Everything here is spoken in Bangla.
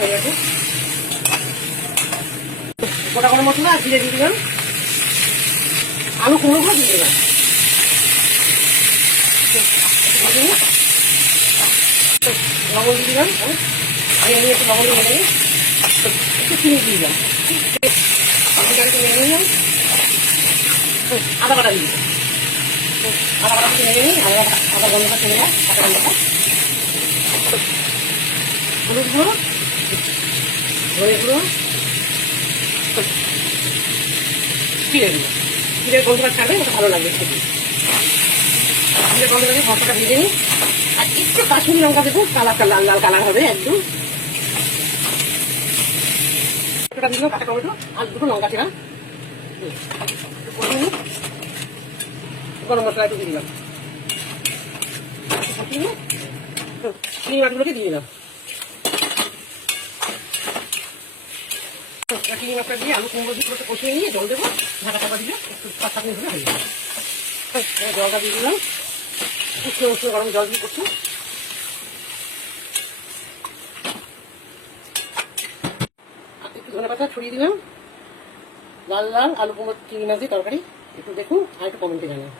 হয়ে গেছে। গোটা গরম মশলা আর জিরে দিয়ে দিলাম, আলু কুমড়োগুলো দিয়ে দিলাম, লবণ দিয়ে দিলাম, আমি একটু লবণ দিয়ে নিলাম, একটু চিনি দিয়ে দিলাম, নিলাম, আদা বাটা দিয়ে দিলাম, আদা বাটা কিনে নিই, আদা গন্ধটা কিনে নেয়, কাঁচা গন্ধটা, হলুদ গুঁড়ো, ধনে গুঁড়ো, জিরে গুঁড়ো, জিরের গন্ধটা ছাড়বে, ওটা ভালো লাগবে খেতে। জিরের গন্ধটা দিয়ে মশলাটা ভেজে নিই, আর একটু কাশ্মীরি লঙ্কা দেবো, কালারটা লাল লাল কালার হবে একদম। ওটা দিয়ে দিলাম কাঁচা টমেটো আর দুটো লঙ্কা ছিলাম, গরম মশলা একটু দিয়ে দিলাম, চিনি মাছগুলোকে দিয়ে দিলাম, চিনি মাছটা দিয়ে আলু কুমড়ো দিয়ে কষিয়ে নিয়ে জল দেবো, ঢাকা চাপা দিলে একটু 5-7 মিনিট হয়ে যাবে। জলটা দিয়ে দিলাম, উষ্ণ উষ্ণ গরম জল দিয়ে করছি, একটু ধনে পাতা ছড়িয়ে দিলাম। লাল লাল আলু কুমড়ো চিংড়ি মাছ দিয়ে তরকারি, একটু দেখুন আর একটু কমেন্টে জানান।